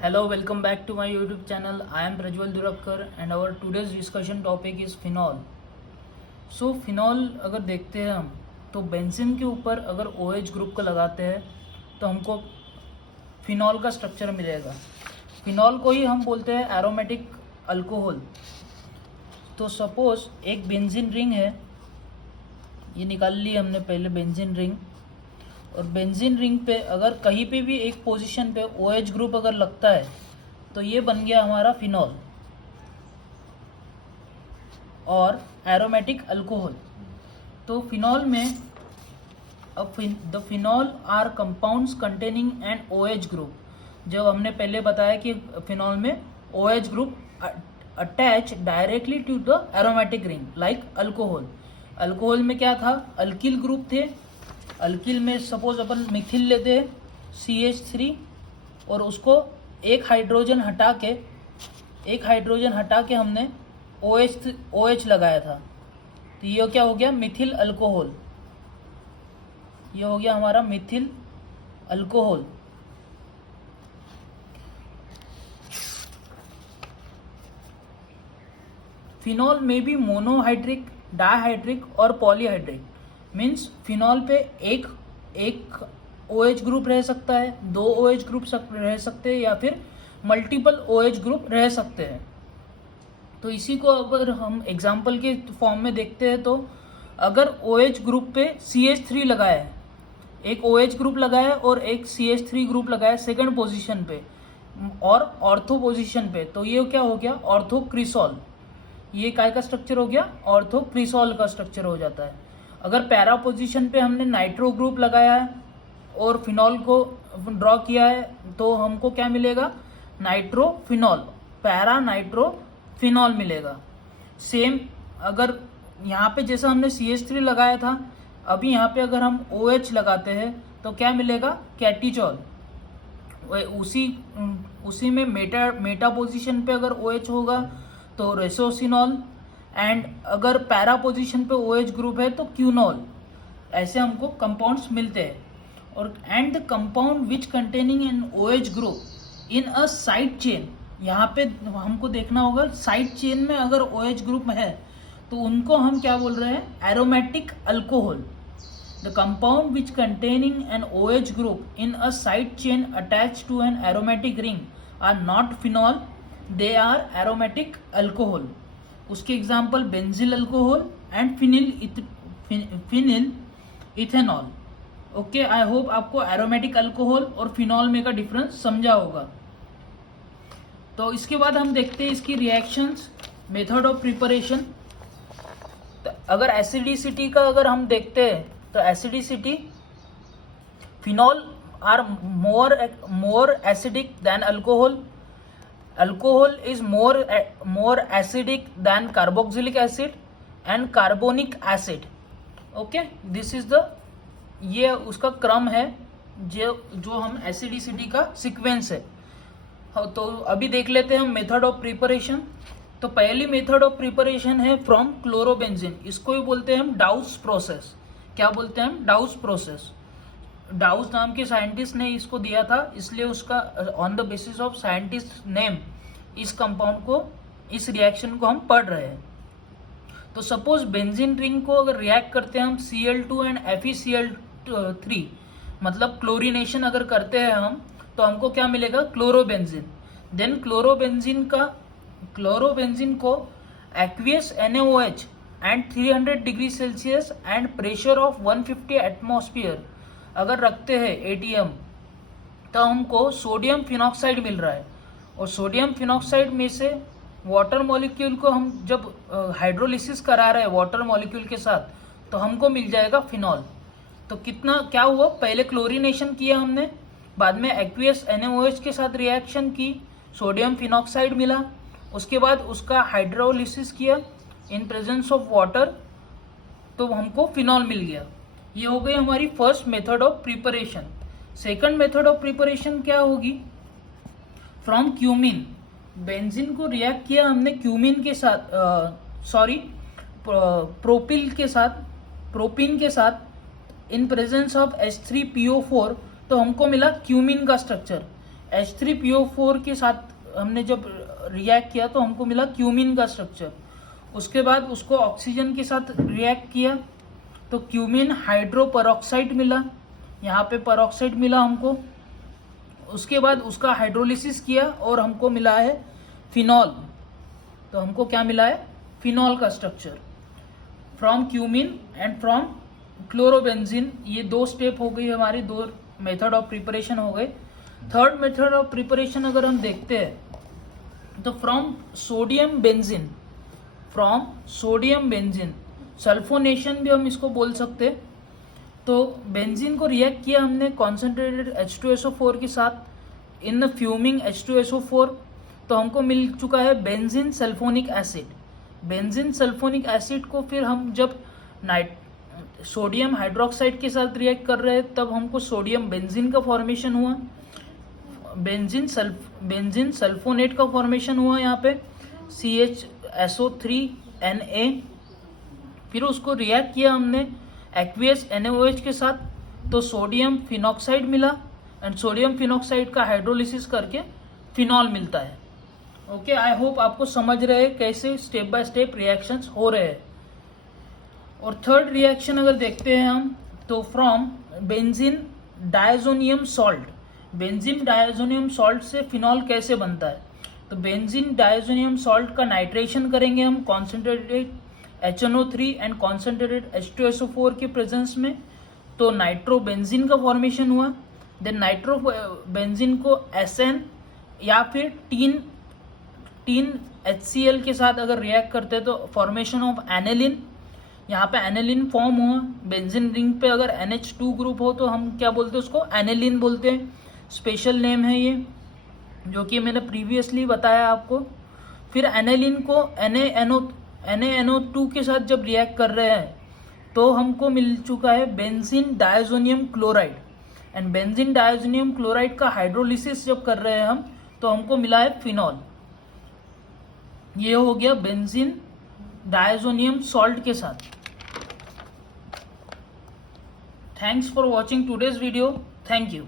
Hello, welcome back to my YouTube channel. I am Prajwal Durakkar and our today's discussion topic is phenol. So phenol अगर देखते हैं हम तो benzene के ऊपर अगर OH ग्रुप को लगाते हैं तो हमको फिनॉल का स्ट्रक्चर मिलेगा। फिनॉल को ही हम बोलते हैं एरोमेटिक अल्कोहल। तो सपोज एक बेंजीन रिंग है, ये निकाल ली हमने पहले बेंजीन रिंग, और बेंजीन रिंग पे अगर कहीं पे भी एक पोजीशन पे OH ग्रुप अगर लगता है तो ये बन गया हमारा फिनॉल और एरोमेटिक अल्कोहल। तो फिनॉल में the phenol are compounds containing an OH group. जो हमने पहले बताया कि फिनॉल में OH group attach directly to the aromatic ring like alcohol. Alcohol में क्या था, अल्किल ग्रुप थे। अल्किल में सपोज अपन मिथिल लेते हैं CH3 और उसको एक हाइड्रोजन हटा के हमने OH लगाया था, तो ये क्या हो गया, मिथिल अल्कोहल। ये हो गया हमारा मिथिल अल्कोहल। फिनॉल में भी मोनोहाइड्रिक, डाइहाइड्रिक और पॉलीहाइड्रिक। मीन्स फिनॉल पे एक OH ग्रुप रह सकता है, दो OH ग्रुप रह सकते हैं, या फिर मल्टीपल OH ग्रुप रह सकते हैं। तो इसी को अगर हम एग्जाम्पल के फॉर्म में देखते हैं तो अगर OH ग्रुप पे CH3 लगाया है, एक OH ग्रुप लगाया है और एक CH3 ग्रुप लगाया है सेकंड पोजीशन पे और ऑर्थो पोजीशन पे, तो ये क्या हो गया, ऑर्थोक्रिसॉल। ये काय का स्ट्रक्चर हो गया, ऑर्थोक्रिसॉल का स्ट्रक्चर हो जाता है। अगर पैरा पोजीशन पे हमने नाइट्रो ग्रुप लगाया है और फिनॉल को ड्रॉ किया है तो हमको क्या मिलेगा, नाइट्रोफिनॉल, पैरा नाइट्रोफिनॉल मिलेगा। सेम अगर यहाँ पे जैसा हमने CH3 लगाया था, अभी यहाँ पे अगर हम OH लगाते हैं तो क्या मिलेगा, कैटिचॉल। उसी में मेटा पोजीशन पे अगर OH होगा तो रेसोसिनॉल, एंड अगर पैरा पोजीशन पे OH ग्रुप है तो क्यूनॉल। ऐसे हमको कंपाउंड्स मिलते हैं। और and the compound which containing an OH group in a side chain, यहाँ पे हमको देखना होगा साइड चेन में अगर OH ग्रुप है तो उनको हम क्या बोल रहे हैं, aromatic alcohol. The compound which containing an OH group in a side chain attach to an aromatic ring are not phenol, they are aromatic alcohol. उसके example benzyl alcohol and phenyl ethanol. Okay, I hope आपको aromatic alcohol और phenol में का difference समझा होगा। तो इसके बाद हम देखते हैं इसकी रिएक्शंस, मेथड ऑफ प्रिपरेशन। तो अगर एसिडिसिटी का अगर हम देखते हैं तो acidity, phenol are more acidic than alcohol. Alcohol is more acidic than carboxylic acid and carbonic acid. Okay, this is the, ये उसका क्रम है जो हम एसिडिसिटी का सीक्वेंस है। तो अभी देख लेते हैं हम मेथड ऑफ प्रिपरेशन। तो पहली मेथड ऑफ प्रिपरेशन है फ्रॉम क्लोरोबेंजीन। इसको ही बोलते हैं हम डाउस प्रोसेस। क्या बोलते हैं हम, डाउस प्रोसेस। डाउस नाम के साइंटिस्ट ने इसको दिया था, इसलिए उसका on the basis of scientist name इस कंपाउंड को, इस रिएक्शन को हम पढ़ रहे हैं। तो सपोज बेंजीन रिंग को अगर रिएक्ट करते हैं हम Cl2 एंड FeCl3, मतलब क्लोरीनेशन अगर करते हैं हम, तो हमको क्या मिलेगा, क्लोरोबेंजीन। देन क्लोरोबेंजीन को aqueous NaOH and 300 degree Celsius and pressure of 150 atmosphere अगर रखते हैं ATM, तो हमको सोडियम फिनॉक्साइड मिल रहा है। और सोडियम फिनॉक्साइड में से वाटर मॉलिक्यूल को हम जब हाइड्रोलिसिस करा रहे हैं वाटर मॉलिक्यूल के साथ, तो हमको मिल जाएगा फिनॉल। तो कितना क्या हुआ, पहले क्लोरीनेशन किया हमने, बाद में एक्वियस NaOH के साथ रिएक्शन की, सोडियम फिनॉक्साइड मिला, उसके बाद उसका हाइड्रोलिसिस किया इन प्रेजेंस ऑफ वाटर, तो हमको फिनॉल मिल गया। ये हो गई हमारी first method of preparation. Second method of preparation क्या होगी, फ्रॉम क्यूमिन। बेंजीन को रिएक्ट किया हमने क्यूमिन के साथ, प्रोपिन के साथ इन प्रेजेंस ऑफ H3PO4, तो हमको मिला क्यूमिन का स्ट्रक्चर। H3PO4 के साथ हमने जब रिएक्ट किया तो हमको मिला क्यूमिन का स्ट्रक्चर। उसके बाद उसको ऑक्सीजन के साथ रिएक्ट किया तो क्यूमिन हाइड्रोपरऑक्साइड मिला, यहाँ पे परऑक्साइड मिला हमको। उसके बाद उसका हाइड्रोलिसिस किया और हमको मिला है फिनॉल। तो हमको क्या मिला है? फिनॉल का structure from cumin and from chlorobenzene. ये 2 स्टेप हो गई हमारी, 2 मेथड ऑफ प्रिपरेशन हो गए। थर्ड मेथड ऑफ प्रिपरेशन अगर हम देखते हैं तो फ्रॉम सोडियम बेंजीन, सल्फोनेशन भी हम इसको बोल सकते। तो बेंजीन को रिएक्ट किया हमने कॉन्सेंट्रेटेड H2SO4 के साथ इन फ्यूमिंग H2SO4, तो हमको मिल चुका है benzene sulphonic acid. Benzene sulphonic acid को फिर हम जब सोडियम हाइड्रोक्साइड के साथ रिएक्ट कर रहे हैं तब हमको सोडियम बेंजीन का फॉर्मेशन हुआ, बेंजीन सल्फोनेट का फॉर्मेशन हुआ यहाँ पे CHSO3Na। फिर उसको रिएक्ट किया हमने एक्वियस NaOH के साथ तो सोडियम फिनॉक्साइड मिला एंड सोडियम फिनॉक्साइड का हाइड्रोलिसिस करके फिनॉल मिलता है। ओके, आई होप आपको समझ रहे हैं कैसे स्टेप बाय स्टेप रिएक्शंस हो रहे हैं। और थर्ड रिएक्शन अगर देखते हैं हम तो फ्रॉम बेंजीन डायजोनियम सॉल्ट से फिनॉल कैसे बनता है। तो बेंजीन डायजोनियम सॉल्ट का नाइट्रेशन करेंगे हम concentrated HNO3 and concentrated H2SO4 के प्रेजेंस में, तो नाइट्रोबेंजीन का फॉर्मेशन हुआ। देन नाइट्रोबेंजीन को SN या फिर टीन HCl के साथ अगर रिएक्ट करते हैं तो फॉर्मेशन ऑफ एनेलिन, यहाँ पे एनेलिन फॉर्म हुआ। बेंजीन रिंग पे अगर NH2 ग्रुप हो तो हम क्या बोलते हैं? उसको एनेलिन बोलते हैं, स्पेशल नेम है ये, जो कि मैंने प्रीवियसली बताया आपको। फिर एनेलिन को NaNO2 के साथ जब रिएक्ट कर रहे हैं तो हमको मिल चुका है benzene diazonium chloride, and benzene diazonium chloride का हाइड्रोलिसिस जब कर रहे हैं हम तो हमको मिला है फिनॉल। ये हो गया बेंजीन डायजोनियम सॉल्ट के साथ। Thanks for watching today's video. Thank you.